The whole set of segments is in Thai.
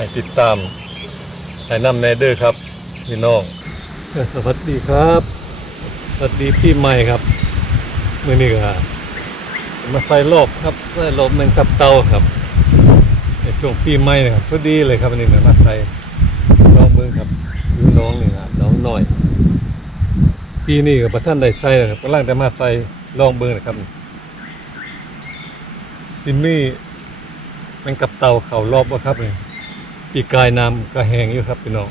ให้ติดตามให้นำแนเดอร์ครับพี่น้องสวัสดีครับ สวัสดีปีใหม่ครับมือนี้ก็มาใส่รอบครับใส่รอบแมงกับเตาครับในช่วงปีใหม่นะครับพอดีเลยครับอันนี้นะมาใส่น้องเบิ้งครับยูน้องนี่ครับน้องหน่อย ปีนี้กับท่านได้ใส่นะครับกำลังจะมาใส่ลองเบิ้งนะครับปีนี้แมงกับเตาเข่ารอบว่าครับนี่ ปีกายน้ำก็แห้งอยู่ครับพี่น้อง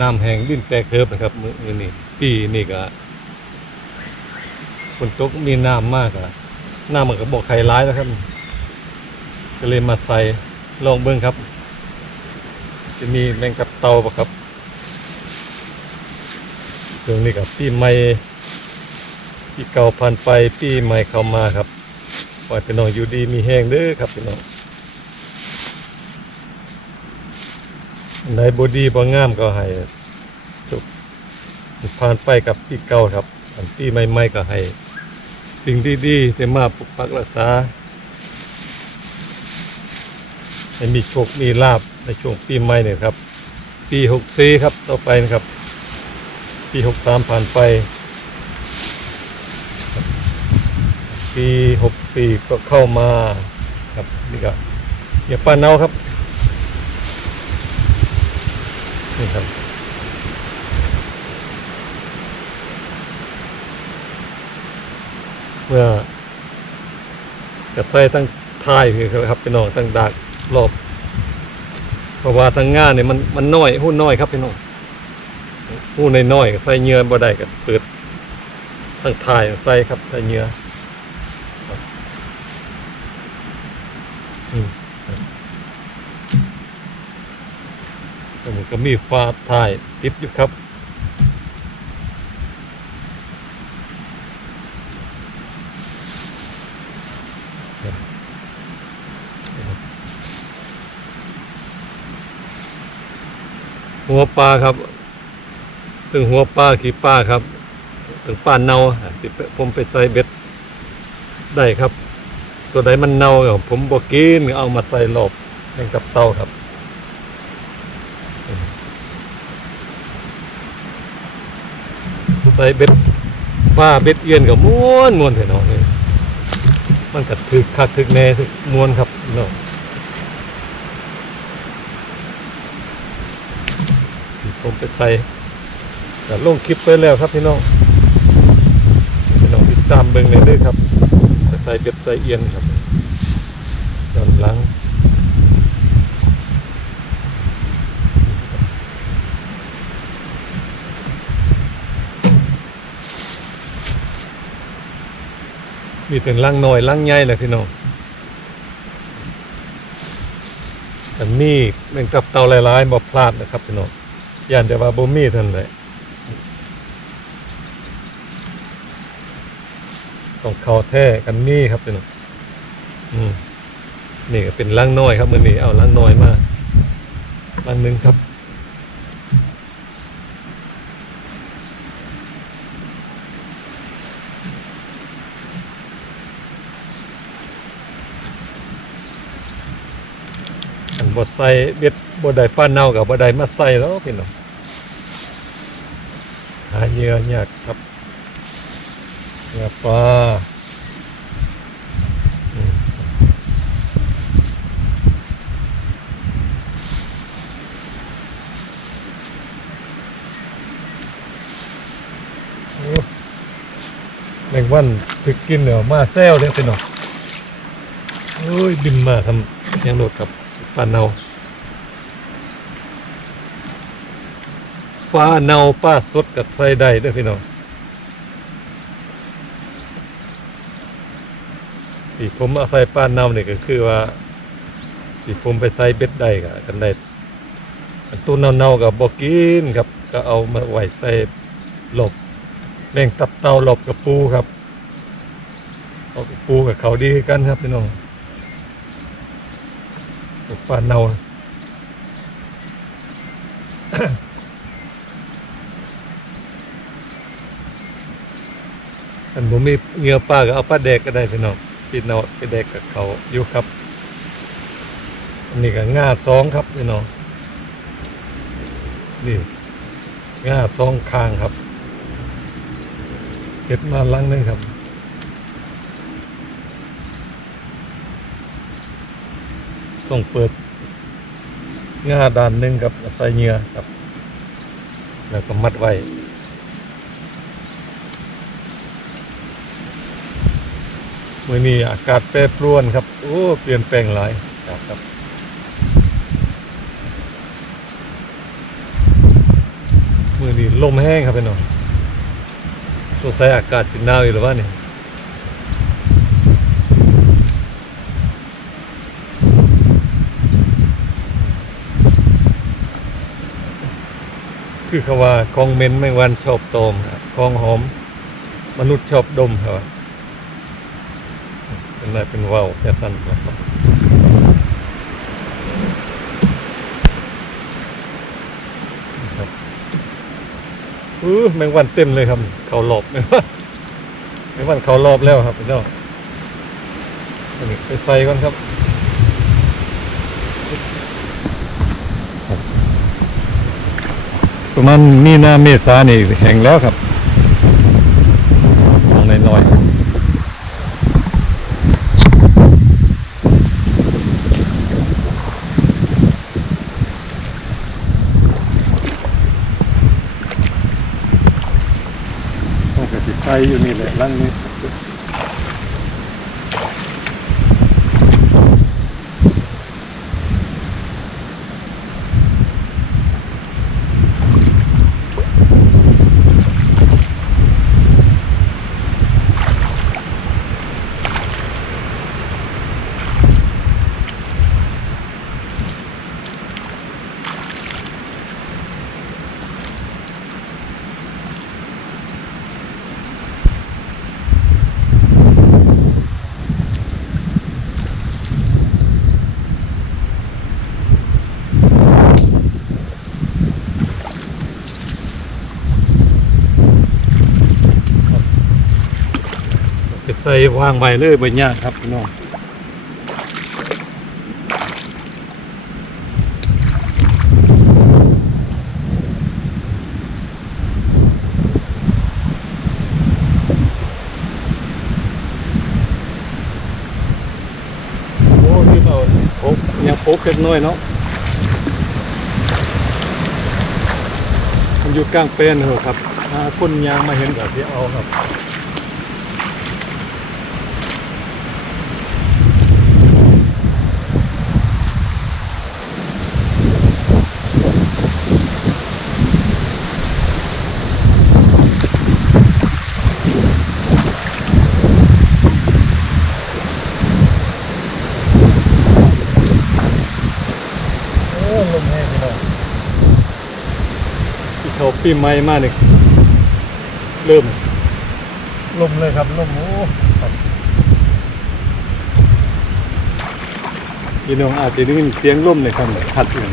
น้ำแห้งดินแตกเทิบนะครับมือนี้ปีนี้ก็ฝนตกมีน้ำมากอะน้ำมันก็บอกไข่ร้ายแล้วครับ ก็เลยมาใส่ลองเบิ้งครับ จะมีแมงกับเตาปะครับตรงนี้กับปีใหม่ปีเก่าผ่านไปปีใหม่เข้ามาครับว่าพี่น้องอยู่ดีมีแห้งเด้อครับพี่น้อง ในบอดีบ่งงามก็ให้จบผ่านไปกับปีเก่าครับ อันปีใหม่ๆก็ให้ สิ่งดีๆที่มาปกปักรักษาให้มีโชค มีลาบในช่วงปีใหม่เนี่ยครับ ปีหกสี่ครับต่อไปนะครับ ปีหกสามผ่านไป ปีหกสี่ก็เข้ามาครับนี่ก็อย่าป้าเนาครับ นี่ครับ เมื่อจัดใส่ตั้งท้ายคือครับพี่น้องตั้งดากรอบเพราะว่าตั้งง่าเนี่ยมันมันน้อยหุ้นน้อยครับพี่น้องหุ้นน้อยๆใส่เนื้อบ่ได้ก็เปิดตั้งท้ายใส่ครับใส่เนื้อครับอืมครับตรงนี้ ก็มีฟ้าท้ายติดอยู่ครับหัวปลาครับถึงหัวปลาขี้ปลาครับถึงปลาเน่าอะที่ผมไปใส่เบ็ดได้ครับ ตัวใดมันเน่าผมบอกกินเอามาใส่หลบแข่งกับเตาครับ ส่เบ็ดปลาเบ็ดเอียนกับม้วนม้วนเถอะเนาะนี่มันก็ถึกคักถึกแน่ถึกม้วนครับเนาะผมไปใส่แต่ลงคลิปไปแล้วครับพี่น้องพี่น้องติดตามเบิ่งเลยด้วยครับไปใส่เบ็ดใส่เอียนครับย้อนหลัง มีถึงลังหน่อยลังใหญ่เลยพี่น้องแต่มีแมงกับเตาหลายๆบ่พลาดนะครับพี่น้องย่านแต่ว่าบ่มีท่านั้นแหละต้องเข้าแท้กันมีครับพี่น้องอืมนี่ก็เป็นลังน้อยครับมือนี้เอาลังน้อยมาลังหนึงครับ อันบดใส่เบ็ดบดได้ป้านเน่ากับบดได้มาใส่แล้วพี่น้องหาเหยื่อยากครับเหยื่อปลาแมงวันถึกกินเดี๋ยวมาแซวเลยพี่น้องโอ้ยบินมาทำยังโดดครับปลาเนา ปลาเนาปลาสดกับใส่ได้ด้วยพี่น้องที่ผมอาใส่ปลาเนาเนี่ยก็คือว่าที่ผมไปใส่เบ็ดได้กับกันได้อันตัวเนาๆกับบอกินครับ ก็เอามาไหว้ใส่หลบแม่งตับเตาหลบกับปูครับเอาปูกับเขาดีกันครับพี่น้องปลาเนา อันผมมีเหงือปลาก็เอาปลาแดกก็ได้พี่น้องพี่น้องไปแดกกับเขาอยู่ครับ อันนี้ก็ง่าสองครับพี่น้องนี่ง่าสองคางครับเก็บมาลังหนึงครับต้องเปิดง่าด้านหนึ่งครับใส่เหงือครับ แล้วก็มัดไว้ มื่อนี้อากาศแปรปรวนครับ โอ้ เปลี่ยนแปลงหลายครับครับมื่อนี้ลมแห้งครับพี่น้องสงสัยอากาศสิหนาวอยู่หรือว่านี่คือคำว่าของเหม็นแมงวันชอบตอมครับของหอม มนุษย์ชอบดมครับเป็ นอะไรเป็นว่าวแค่สั้นครับครับอือแมงวันเต็มเลยครับ เขาหลบแมงวันเขารอบแล้วครับพี่น้องอันนี้ไปใส่ก่อนครับประมาณมีนาเมษานี่แห้งแล้วครับลองน้อยๆ ต้อง กติดไฟอยู่นี่แหละลังนี้ ส่วางไว้เลยใบหญ้าครับพี่น้องโอ้ที่เราโอ้ยังโป๊กเล็กน้อยเนาะมันอยู่กลางเป็นเหรอครับคนยางมาเห็นก็ที่เอาครับ โอ้ลมแห้งพี่น้องที่เขา ปีใหม่มาเนี่ยเริ่มลมเลยครับลมโอ้ครับพี่น้องอาจจะได้ยินเสียงลมเลยครับพัดอยู่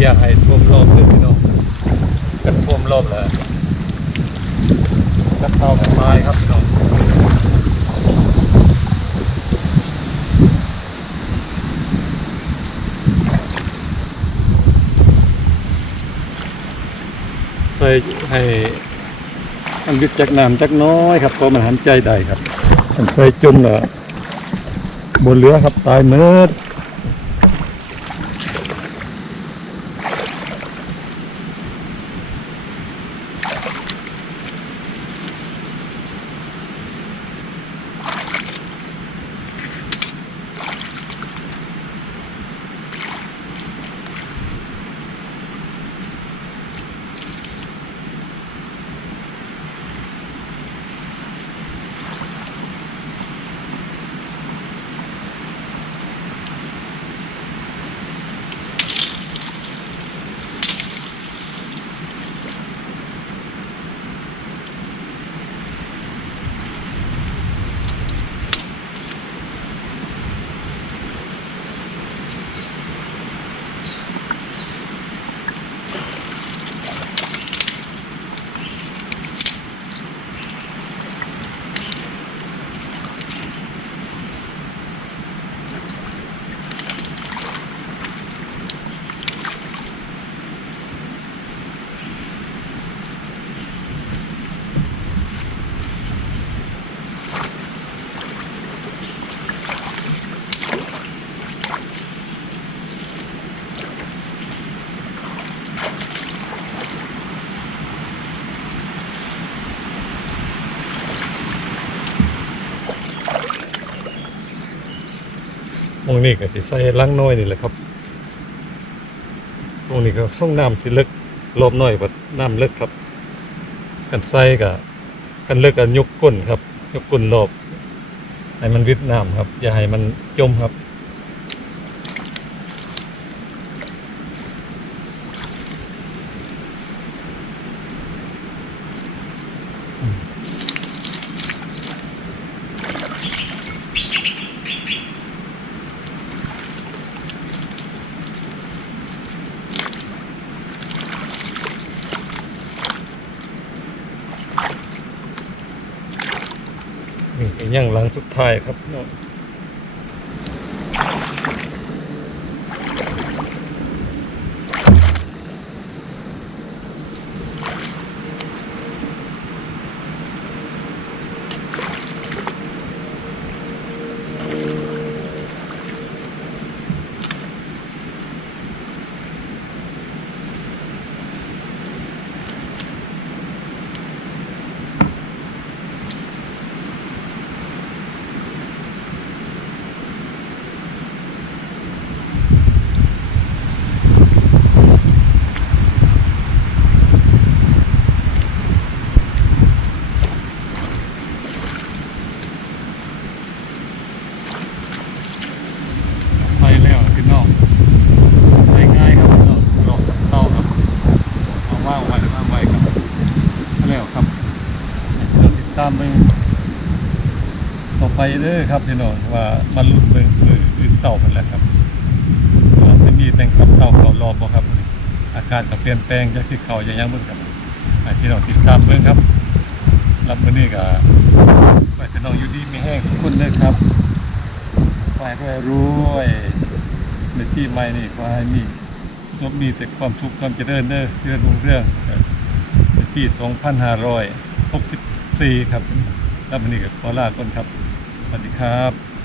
อยาให้ท่วมรอบเลยพี่น้องกันท่วมรอบแล้วกระเตาไม้ครับพี่น้องใส่ให้มันยึดจากน้ำจักน้อยครับเพราะมันหันใจได้ครับมันเคยจมแล้วบนเรือครับตายเมิด ตรงนี้ก็สิใส่ลังน้อยนี่แหละครับตรงนี้ก็ส่งน้ำสิลึกรอบน้อยกว่าน้ำลึกครับ กันใส่กับกันเลิกกันยกก้นครับ ยกก้นรอบให้มันวิดน้ำครับ อย่าให้มันจมครับนี่เป็นย่างหลัง สุดท้ายครับพี่น้องใส่แล้วพี่น้องใส่ง่ายครับพี่น้องลอกเต้าครับเอาว่างไว้ว่างไว้ครับแล้วครับเราติดตามไปต่อไป เด้อครับพี่น้องว่ามันลุ้นเบิ่งมืออื่นเศร้ากันแหล้วครับว่าจะมีแตงกับเต้าเขารอบบ่ครับ อาการก็เปลี่ยนแปลงจากที่เขาอย่างยังเบิ่งครับให้พี่น้องติดตามเบิ่งครับรับมื้อนี้ก็ไปพี่น้องอยู่ดีมีแห้งทุกคนเด้อครับขอให้รวยรวยในที่ใหม่นี่ขอให้มีจบมีแต่ความสุขความเจริญเด้อเจริญรุ่งเรืองในปี2564 ครับแล้ววันนี้ก็ขอลาก่อนครับ สวัสดีครับ